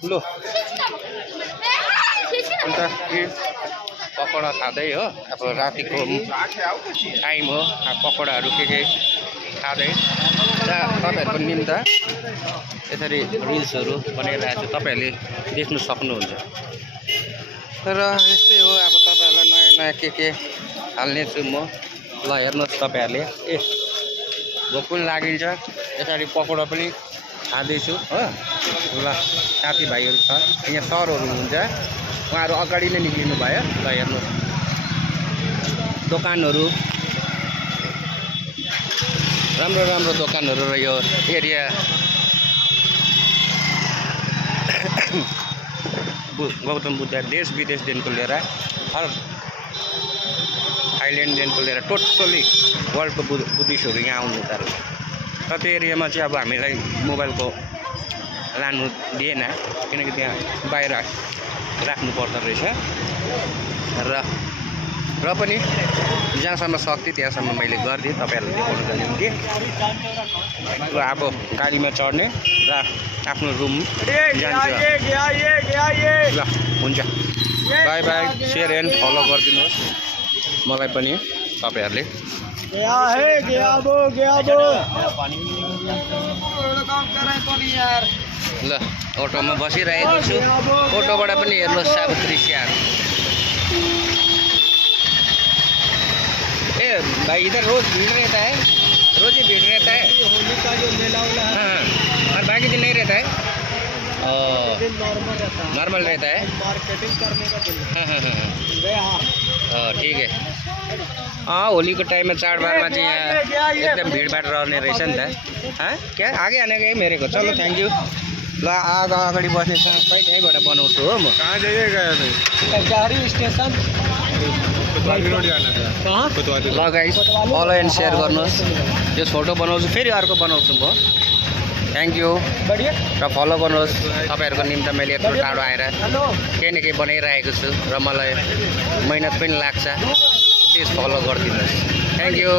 लो अन्त पकौडा खाँदै हो अब रातिको टाइम हो पकौडाहरू के खाँदै तपाईँहरूको निम्ति यसरी रिल्सहरू बनाइरहेको छु तपाईँहरूले देख्न सक्नुहुन्छ र यस्तै हो अब तपाईँहरूलाई नयाँ नयाँ के हाल्नेछु म ल हेर्नुहोस् तपाईँहरूले भोक पनि लागिन्छ यसरी पकौडा पनि खाँदैछु हो ल साथीभाइहरू छ यहाँ सरहरू हुनुहुन्छ उहाँहरू अगाडि नै निक्लिनु भयो ल हेर्नुहोस् दोकानहरू राम्रो राम्रो दोकानहरू र यो एरिया गौतम बुद्ध देश विदेशदेखिको लिएर हर थाइल्यान्डदेखिको लिएर टोटली वर्ल्डको बुद्धिस्टहरू यहाँ आउनु तर त्यो एरियामा चाहिँ अब हामीलाई मोबाइलको लानु दिएन किनकि त्यहाँ बाहिर राख्नु पर्दो रहेछ र पनि जहाँसम्म सक्थेँ त्यहाँसम्म मैले गरिदिएँ तपाईँहरूलाई देखाउनुको निम्ति र अब गाडीमा चढ्ने र आफ्नो रुम जान्छ ल हुन्छ bye bye share and follow गरिदिनुहोस् मलाई पनि तपाईँहरूले ल अटोमा बसिरहेको छु अटोबाट पनि हेर्नुहोस् अब दृश्य ए भाई इधर रोज भीड़ रहता है रोज ही भीड़ रहता है होली का जो मेला वाला है और बाकी दिन नहीं रहता है नॉर्मल रहता है मार्केटिंग करने का दिन हाँ ठीक है होली को टाइम में चाडबाड में यहाँ एकदम भीड़भाड़ रहने रहेछ नि त क्या आगे आने गए मेरे को चलो थैंक यू ल अगाडि बस्ने सबै त्यहीँबाट बनाउँछु हो म कहाँ जाइएगा स्टेसन ल गाइस फलो एन्ड सेयर गर्नुहोस् यो फोटो बनाउँछु फेरि अर्को बनाउँछु म थ्याङ्क यू र फलो गर्नुहोस् तपाईँहरूको निम्ति मैले यत्रो टाढो आएर केही न केही बनाइरहेको छु र मलाई मेहनत पनि लाग्छ प्लिज फलो गरिदिनुहोस् थ्याङ्क यू